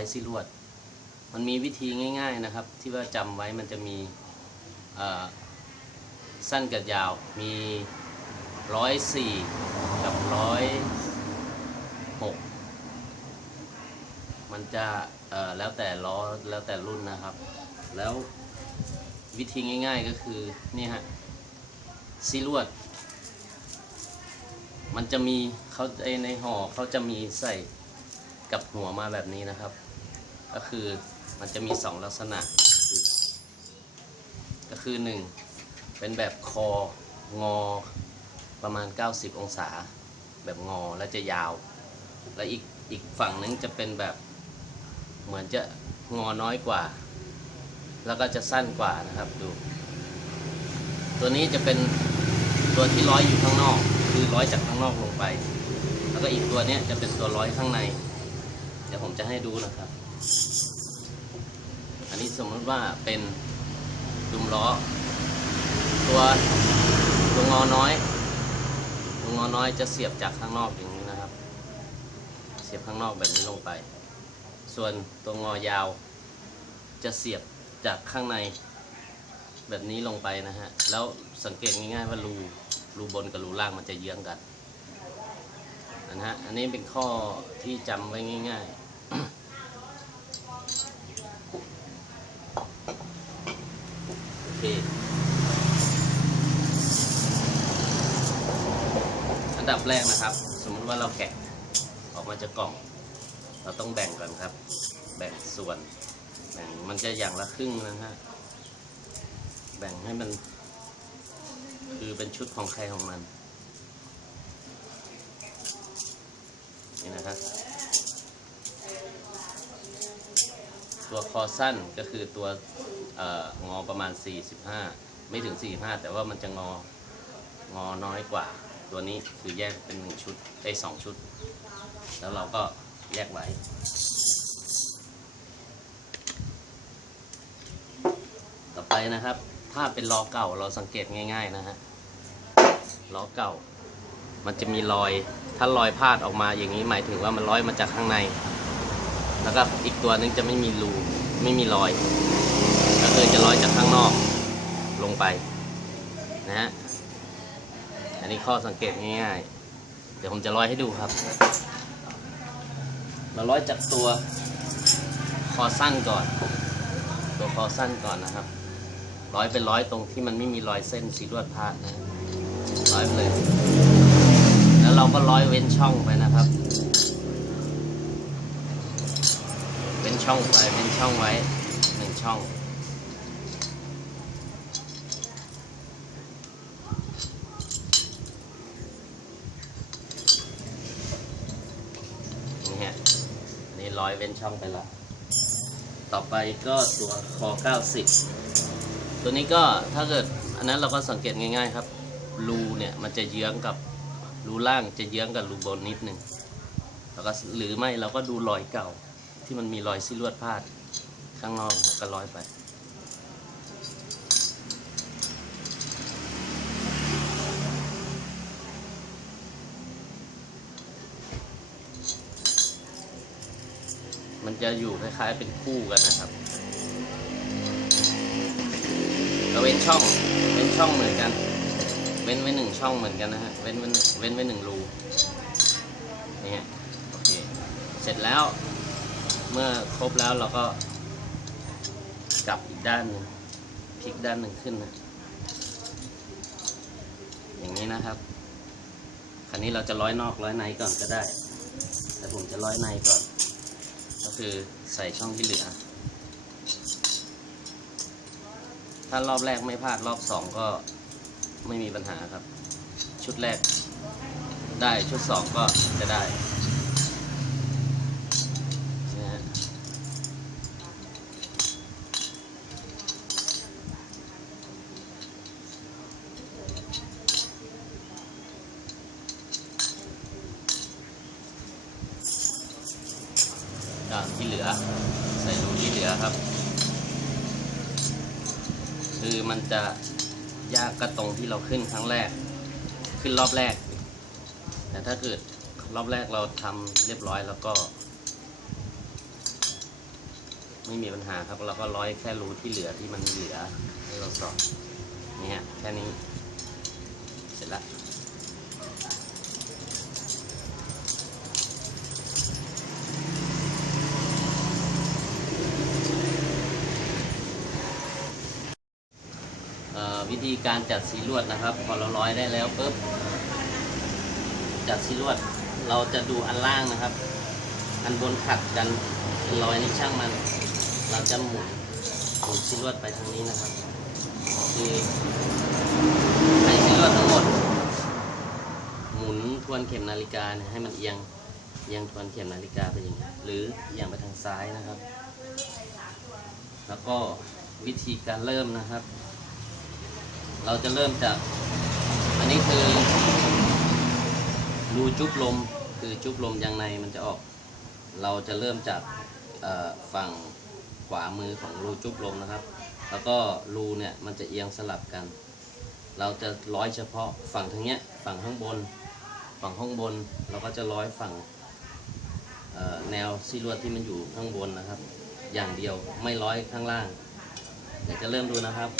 อยซิลวด มันมีวิธีง่าย ๆนะครับ ที่ว่าจำไว้มันจะมีสั้นกับยาวมีร้อยสี่กับร้อยหกมันจะแล้วแต่ล้อแล้วแต่รุ่นนะครับ แล้ววิธีง่าย ๆก็คือนี่ฮะซิลวด มันจะมีเขาในห่อเขาจะมีใส่กับหัวมาแบบนี้นะครับ ก็คือมันจะมีสองลักษณะ ก็คือหนึ่งเป็นแบบคองอประมาณ 90 องศา แบบงอและจะยาว และอีกอีกฝั่งนึงจะเป็นแบบเหมือนจะงอน้อยกว่า แล้วก็จะสั้นกว่านะครับดู ตัวนี้จะเป็นตัวที่ร้อยอยู่ข้างนอก คือร้อยจากข้างนอกลงไป แล้วก็อีกตัวเนี้ยจะเป็นตัวร้อยข้างใน เดี๋ยวผมจะให้ดูนะครับ อันนี้สมมติว่าเป็นดุมล้อ ตัวตัวงอน้อยตัวงอน้อยจะเสียบจากข้างนอกอย่างนี้นะครับ เสียบข้างนอกแบบนี้ลงไป ส่วนตัวงอยาว จะเสียบจากข้างในแบบนี้ลงไปนะฮะ แล้วสังเกตง่ายๆว่ารูรูบนกับรูล่างมันจะเยื้องกันนะฮะ อันนี้เป็นข้อที่จำไว้ง่าย ๆ โอ เคอันดับแรกนะครับ สมมติว่าเราแกะออกมาจากกล่อง เราต้องแบ่งก่อนครับ แบ่งส่วนแบ่งมันจะอย่างละครึ่งนะฮะแบ่งให้มัน คือเป็นชุดของใครของมันนี่นะครับ ตัวคอสั้นก็คือตัว งอประมาณ 45 ไม่ถึง 45 แต่ว่ามันจะงองอน้อยกว่า ตัวนี้คือแยกเป็นหนึ่งชุดได้สองชุด แล้วเราก็แยกไว้ต่อไปนะครับ ถ้าเป็นล้อเก่าเราสังเกตง่าย ๆนะฮะล้อเก่า มันจะมีรอย ถ้ารอยพาดออกมาอย่างนี้หมายถึงว่ามันร้อยมาจากข้างใน แล้วก็อีกตัวนึงจะไม่มีรูไม่มีรอย คือจะร้อยจากข้างนอกลงไปนะฮะอันนี้ข้อสังเกตง่ายๆ เดี๋ยวผมจะร้อยให้ดูครับ เราร้อยจากตัวคอสั้นก่อน ตัวคอสั้นก่อนนะครับ ร้อยเป็นร้อยตรงที่มันไม่มีรอยเส้นสีลวดพาดนะร้อยไปเลย แล้วเราก็ร้อยเว้นช่องไปนะครับ เว้นช่องไปเว้นช่องไว้หนึ่งช่อง ฮะนี่ร้อยเว้นช่องไปแล้วต่อไปก็ตัวคอ90 ตัวนี้ก็ถ้าเกิดอันนั้นเราก็สังเกตง่ายๆครับ รูเนี่ยมันจะเยื้องกับรูล่างจะเยื้องกับรูบนนิดนึงแล้วก็หรือไม่เราก็ดูรอยเก่าที่มันมีรอยซิลวดพาดข้างนอกก็ร้อยไป จะอยู่คล้ายๆเป็นคู่กันนะครับเราเว้นช่อง เว้นช่องเหมือนกัน เว้นไว้หนึ่งช่องเหมือนกันนะฮะ เว้นไว้เว้นไว้หนึ่งรูนี่ฮะโอเค เสร็จแล้ว เมื่อครบแล้วเราก็กลับอีกด้านหนึ่งพลิกด้านหนึ่งขึ้นนะอย่างนี้นะครับ คราวนี้เราจะร้อยนอกร้อยในก่อนก็ได้ แต่ผมจะร้อยในก่อน คือใส่ช่องที่เหลือ ถ้ารอบแรกไม่พลาดรอบสองก็ไม่มีปัญหาครับ ชุดแรกได้ชุดสองก็จะได้ ก็ที่เหลือ ใส่รูที่เหลือครับ คือมันจะยากกระตรงที่เราขึ้นครั้งแรก ขึ้นรอบแรก แต่ถ้าเกิดรอบแรกเราทำเรียบร้อยแล้วก็ ไม่มีปัญหาครับเราก็ร้อยแค่รูที่เหลือที่มันเหลือให้เราสอบนี่ฮะแค่นี้ เสร็จแล้ว เอ่อวิธี การจัดสีลวดนะครับ พอเราร้อยได้แล้วปุ๊บจัดสีลวด เราจะดูอันล่างนะครับ อันบนขัดกันรอยนี่ช่างมัน เราจะหมุนหมุนสีลวดไปทางนี้นะครับ คือให้สีลวดทั้งหมด หมุนทวนเข็มนาฬิกาให้มันเอียงเอียงทวนเข็มนาฬิกาไปอย่างนี้หรือเอียงไปทางซ้ายนะครับ แล้วก็วิธีการเริ่มนะครับ เราจะเริ่มจาก อันนี้คือ รูจุบลมคือจุบลมยางในมันจะออก เราจะเริ่มจากฝั่งขวามือของรูจุบลมนะครับ แล้วก็รูเนี่ยมันจะเอียงสลับกัน เราจะร้อยเฉพาะฝั่งทางเนี้ยฝั่งข้างบน ฝั่งข้างบนเราก็จะร้อยฝั่งแนวซีลวดที่มันอยู่ข้างบนนะครับ อย่างเดียวไม่ร้อยข้างล่าง เดี๋ยวจะเริ่มดูนะครับ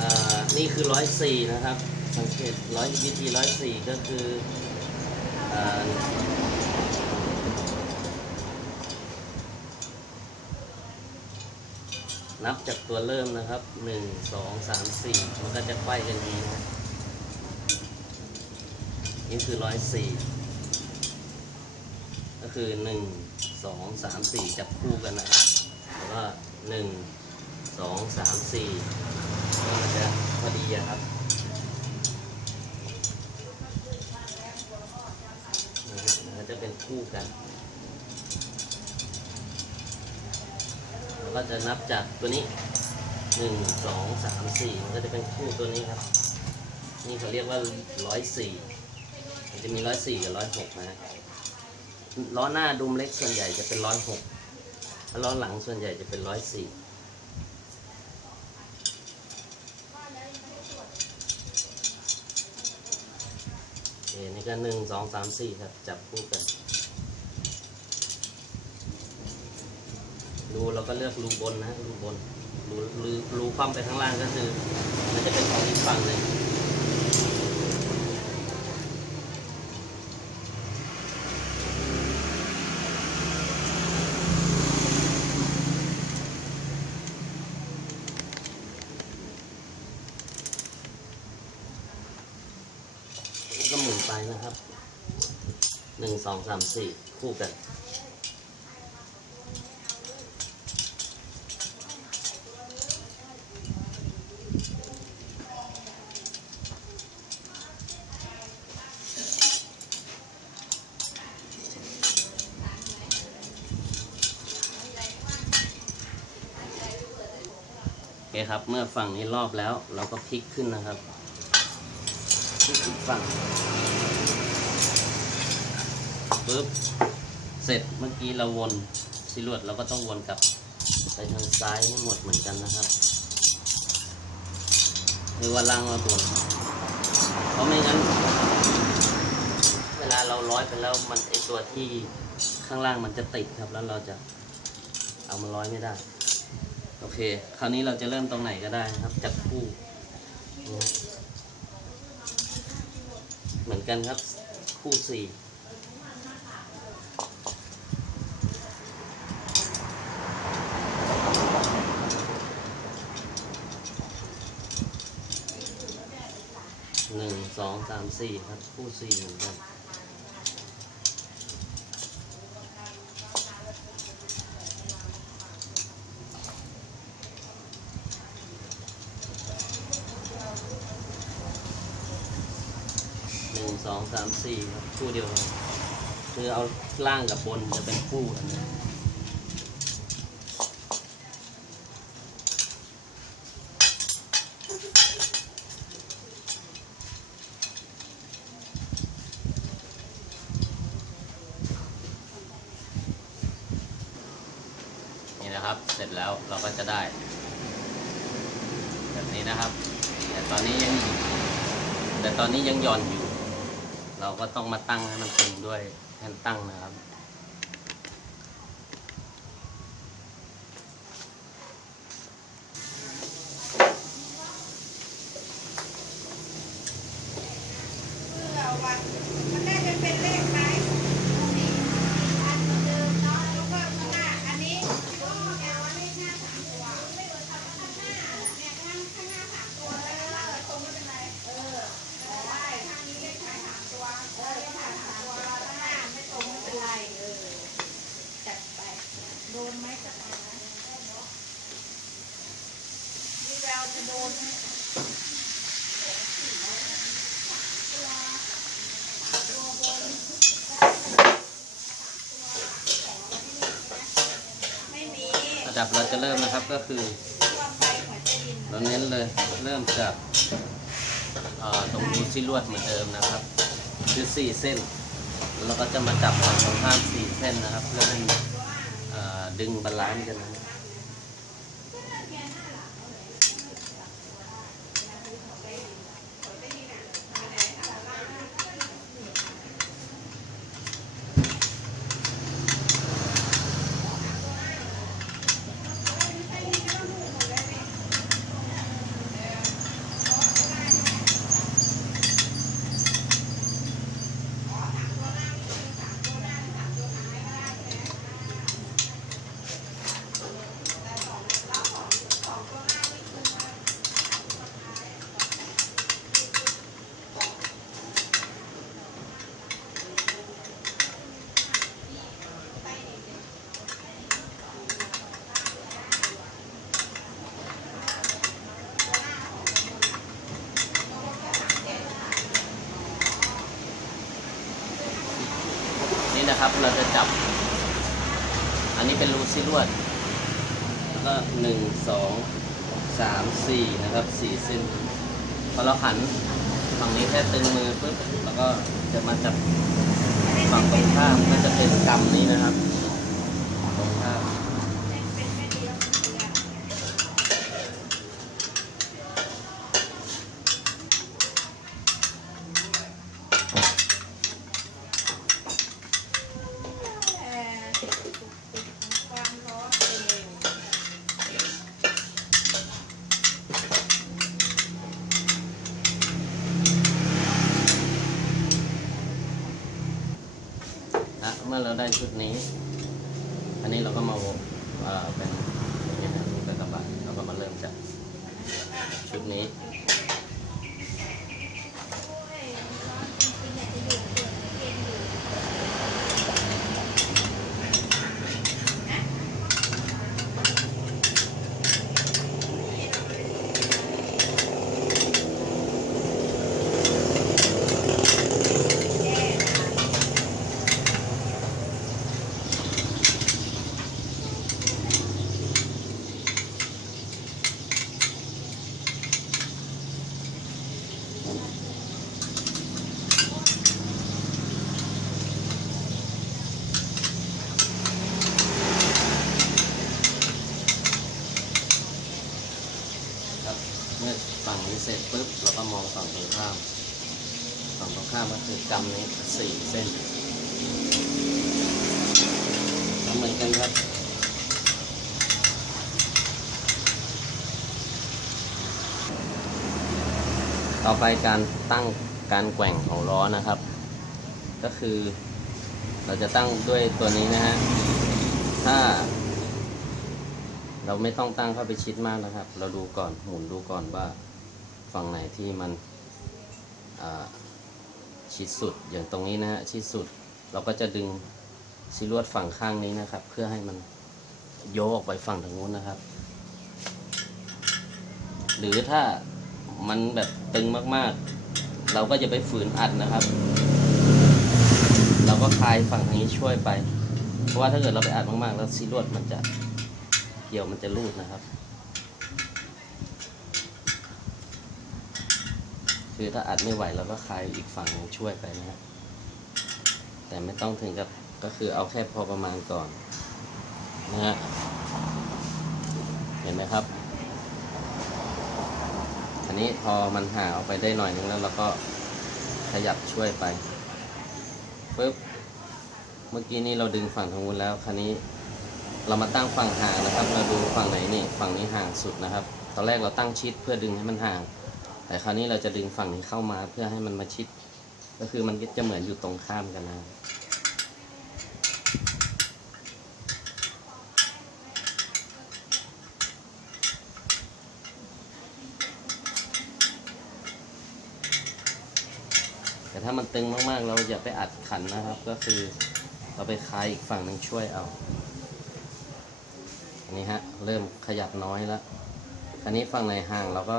อ่า นี่คือร้อยสี่นะครับ สังเกตร้อยวิธีร้อยสี่ก็คืออนับจากตัวเริ่มนะครับหนึ่งสองสามสี่มันก็จะไขว้กันอย่างนี้นะนี่คือร้อยสี่ก็คือหนึ่งสองสามสี่จับคู่กันนะครับแล้วก็หนึ่งสองสามสี่ก็จะ พอดีอะครับนะฮะมันจะเป็นคู่กันแล้วก็จะนับจากตัวนี้หนึ่งสองสามสี่มันก็จะเป็นคู่ตัวนี้ครับ นี่เขาเรียกว่าร้อยสี่มันจะมีร้อยสี่กับร้อยหกนะฮะล้อหน้าดุมเล็กส่วนใหญ่จะเป็นร้อยหกล้อหลังส่วนใหญ่จะเป็นร้อยสี่ จะหนึ่งสองสามสี่ครับ จับคู่กัน รูเราก็เลือกรูบนนะรูบนรูรูรูคว่มไปข้างล่างก็คือ มันจะเป็นของอีกฝั่งหนึ่งก็หมุนไปนะครับห นึ่งสองสามสี่คู่กัน โอเคครับ เมื่อฝั่งนี้รอบแล้ว เราก็พลิกขึ้นนะครับพลิกอีกฝั่ง ปึ๊บ เสร็จเมื่อกี้เราวนสิลวดเราก็ต้องวนกลับไปทางซ้ายให้หมดเหมือนกันนะครับหรือว่าล่างมาบนเพราะไม่งั้น เวลาเราร้อยไปแล้วมันไอตัวที่ข้างล่างมันจะติดครับ แล้วเราจะเอามาร้อยไม่ได้ โอเค คราวนี้เราจะเริ่มตรงไหนก็ได้นะครับจับคู่เหมือนกันครับคู่สี่ห นึ่งสองสามสี่ครับคู่สี่เหมือนกันหนึ่งสองสามสี่ครับคู่เดียวกันคือเอาล่างกับบนจะเป็นคู่กันนะนี่นะครับ เสร็ จแล้วเราก็จะได้ แบบนี้นี่นะครับ แต่ตอนนี้ยัง แต่ตอนนี้ยังหย่อนอยู่ เราก็ต้องมาตั้งให้มันตึงด้วยแท่นตั้งนะครับ มันน่าจะเป็นเลขท้ายสี่อันเดิมเนาะแล้วก็ข้างหน้าอันนี้ก็แกว่าเลขหน้าสามตัวไม่เออทำข้างหน้าเนี่ยข้างข้างหน้าสามตัวแล้วข้างหลังตรงไม่เป็นไรเออได้ทางนี้เลขท้ายสามตัวเออเลขท้ายสามตัวข้างหน้าไม่ตรงไม่เป็นไรเออจัดไปโดนไหมจะไปไหมมีแววจะโดนไหม ไม่มี จับเราจะเริ่มนะครับก็คือเราเน้นเลยเริ่มจากตรงรูที่ลวดเหมือนเดิมนะครับ คือ4เส้นแล้วเราก็จะมาจับฝั่งตรงข้าม4เส้นนะครับ เพื่อให้ดึงบาลานซ์กันนะนี่นะครับเราจะจับ อันนี้เป็นรูที่ ลวด แล้วก็หนึ่งสองสามสี่นะครับสี่เส้นพอเราหันฝั่งนี้แค่ตึงมือปุ๊บแล้วก็จะมาจับฝั่งตรงข้ามก็จะเป็นกำนี้นะครับตรงข้าม เป็นแม่เดียวเดียวเอ่อความร้อนเร็ว นะเมื่อเราได้ชุดนี้ อันนี้เราก็มาวนเอ่อเป็นอย่างนี้นะรูปกระบะเราก็มาเริ่มจากชุดนี้ โอ้ยร้อนจริงๆอยากจะอยู่เปิดเย็นอยู่ ครับเมื่อฝั่งนี้เสร็จปุ๊บเราก็มองฝั่งตรงข้าม ฝั่งตรงข้ามก็คือกำนี้สี่เส้นเหมือนกันครับต่อไปการตั้งการแกว่งของล้อนะครับ ก็คือเราจะตั้งด้วยตัวนี้นะฮะถ้า เราไม่ต้องตั้งเข้าไปชิดมากนะครับ เราดูก่อนหมุนดูก่อนว่าฝั่งไหนที่มัน ชิดสุดอย่างตรงนี้นะฮะชิดสุดเราก็จะดึงซีลวดฝั่งข้างนี้นะครับ เพื่อให้มันโยกออกไปฝั่งทางนู้นนะครับ หรือถ้ามันแบบตึงมากๆ เราก็จะไปฝืนอัดนะครับ เราก็คลายฝั่งทางนี้ช่วยไป เพราะว่าถ้าเกิดเราไปอัดมากๆ แล้วซีลวดมันจะเกี่ยวมันจะรูดนะครับ คือถ้าอัดไม่ไหวเราก็คลายอีกฝั่งช่วยไปนะฮะแต่ไม่ต้องถึงกับก็คือเอาแค่พอประมาณก่อนนะฮะเห็นไหมครับนี้พอมันห่างออกไปได้หน่อยนึงแล้วเราก็ขยับช่วยไปปึ๊บเมื่อกี้นี้เราดึงฝั่งทางนู้นแล้วคราวนี้เรามาตั้งฝั่งห่างนะครับ เราดูฝั่งไหนนี่ฝั่งนี้ห่างสุดนะครับ ตอนแรกเราตั้งชิดเพื่อดึงให้มันห่าง แต่คราวนี้เราจะดึงฝั่งนี้เข้ามาเพื่อให้มันมาชิด ก็คือมันจะเหมือนอยู่ตรงข้ามกันนะแต่ถ้ามันตึงมากๆ เราอย่าไปอัดขันนะครับ ก็คือเราไปคลายอีกฝั่งหนึ่งช่วยเอา อันนี้ฮะ เริ่มขยับน้อยแล้วอันนี้ฝั่งไหนห่างเราก็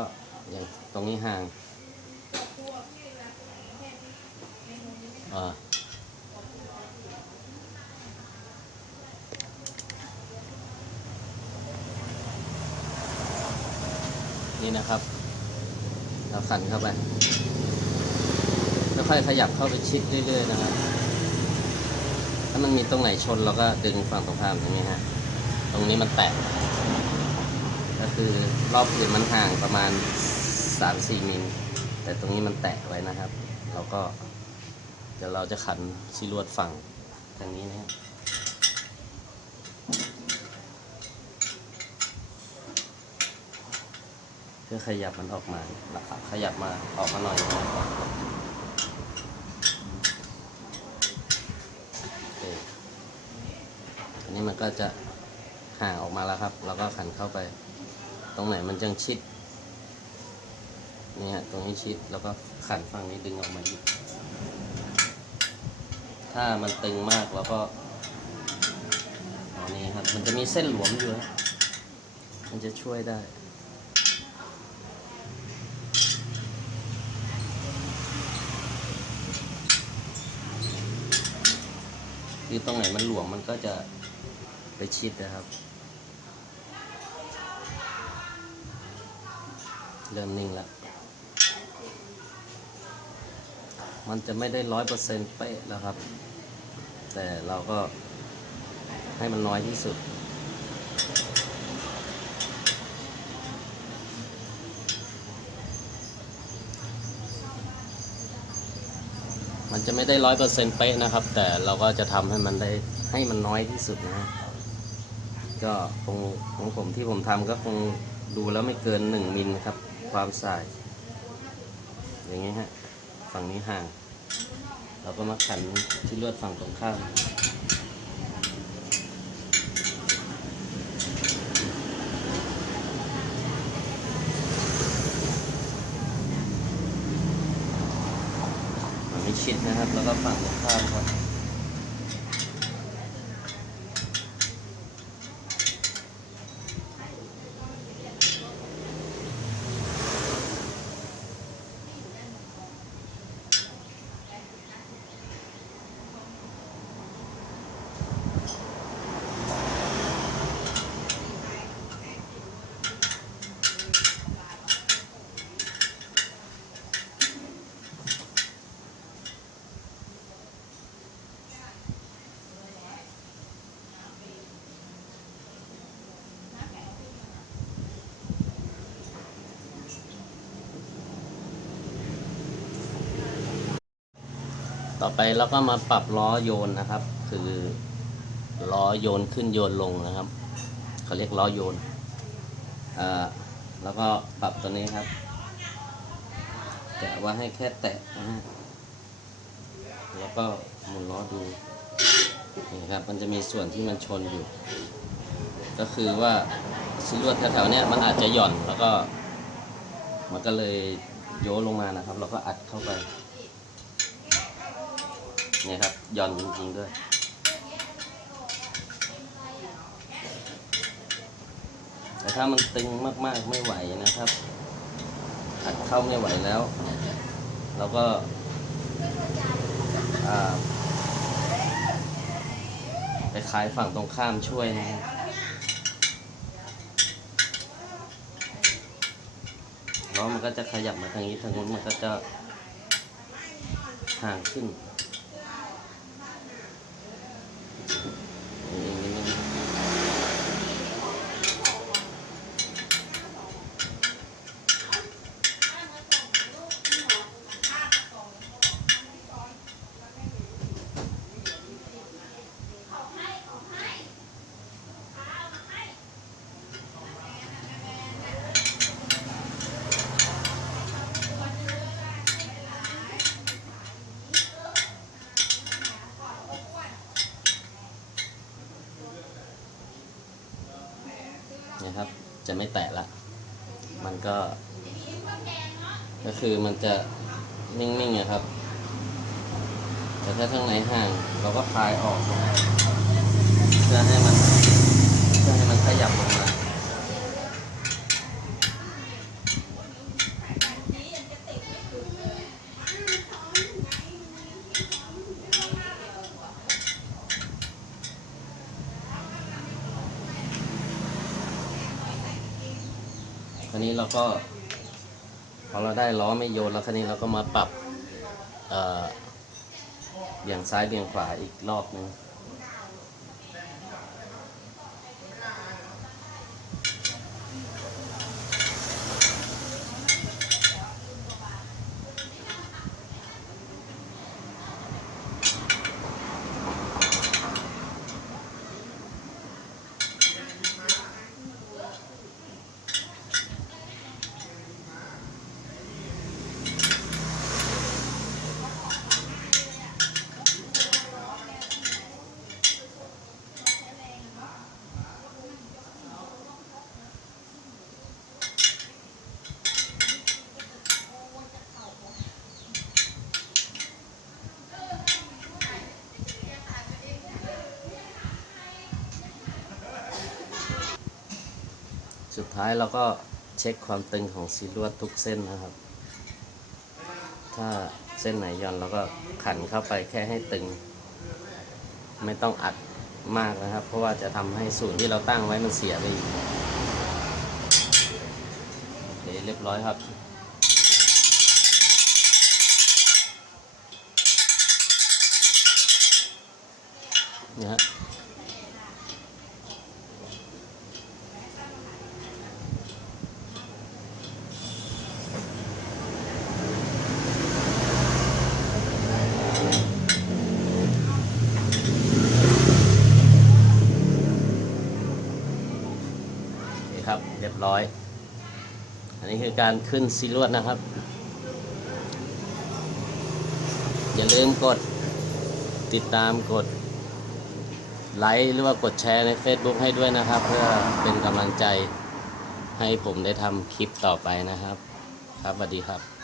อย่างตรงนี้ห่างอ่านี่นะครับ เราขันเข้าไปค่อยขยับเข้าไปชิดเรื่อยๆนะครับ ถ้ามันมีตรงไหนชนเราก็ดึงฝั่งตรงข้ามอย่างนี้ฮะ ตรงนี้มันแตก ก็คือรอบอื่นมันห่างประมาณ 3-4มิลแต่ตรงนี้มันแตกไว้นะครับ เราก็ เดี๋ยวเราจะขันซีลวดฝั่งทางนี้นะฮะเพื่อขยับมันออกมานะครับขยับมาออกมาหน่อยนะครับอันนี้มันก็จะห่างออกมาแล้วครับ แล้วก็ขันเข้าไป ตรงไหนมันจังชิด นี่ฮะตรงนี้ชิดแล้วก็ขันฝั่งนี้ดึงออกมาอีก ถ้ามันตึงมากเราก็อันนี้ครับ มันจะมีเส้นหลวมอยู่นะมันจะช่วยได้คือตรงไหนมันหลวมมันก็จะไปชิดนะครับ เริ่มนิ่งแล้ว มันจะไม่ได้ร้อยเปอร์เซ็นต์เป๊ะแล้วครับ แต่เราก็ให้มันน้อยที่สุด มันจะไม่ได้ร้อยเปอร์เซ็นต์เป๊ะนะครับ แต่เราก็จะทำให้มันได้ให้มันน้อยที่สุดนะฮะก็คงของผมที่ผมทำก็คงดูแล้วไม่เกินหนึ่งมิลครับ ความสาย อย่างนี้ฮะ ฝั่งนี้ห่าง เราก็มาขันที่ลวดฝั่งตรงข้ามมันไม่ชิดนะครับ แล้วก็ฝั่งตรงข้ามครับ ต่อไปเราก็มาปรับล้อโยนนะครับ คือล้อโยนขึ้นโยนลงนะครับเขาเรียกล้อโยนอ่าแล้วก็ปรับตัวนี้ครับกะว่าให้แค่แตะนะฮะแล้วก็หมุนล้อดูนี่ครับมันจะมีส่วนที่มันชนอยู่ ก็คือว่าชิ้นลวดแถวๆเนี้ยมันอาจจะหย่อนแล้วก็ มันก็เลยโยนลงมานะครับเราก็อัดเข้าไป นี่ยครับย่อนจริงๆด้วยแต่ถ้ามันตึงมากๆไม่ไหวนะครับอัดเข้าไม่ไหวแล้วเราก็ไปคลายฝั่งตรงข้ามช่วยนะครับล้อมันก็จะขยับมาทางนี้ทางนู้นมันก็จะห่างขึ้น อย่างนี้นิดนึง จะไม่แตะละ มันก็ ก็คือมัน จะนิ่งๆอะครับ แต่ถ้าข้างในห่าง เราก็คลายออกเพื่อให้มันเพื่อให้มันขยับลงมาคราวนี้เราก็ อเราได้ล้อไม่โยนแล้วคราวนี้เราก็มาปรับเอ่อเบี่ยงซ้ายเบี่ยงขวาอีกรอบหนึง ท้ายเราก็เช็คความตึงของซีลวดทุกเส้นนะครับ ถ้าเส้นไหนย่อนเราก็ขันเข้าไปแค่ให้ตึง ไม่ต้องอัดมากนะครับ เพราะว่าจะทำให้ศูนย์ที่เราตั้งไว้มันเสียไปอีกโอเคเรียบร้อยครับนะฮะโอเคครับ เรียบ ร้อย อันนี้คือการขึ้นซีลวดนะครับ อย่าลืมกดติดตามกดไลค์หรือว่ากดแชร์ใน Facebook ให้ด้วยนะครับ เพื่อเป็นกำลังใจให้ผมได้ทำคลิปต่อไปนะครับ ครับสวัสดีครับ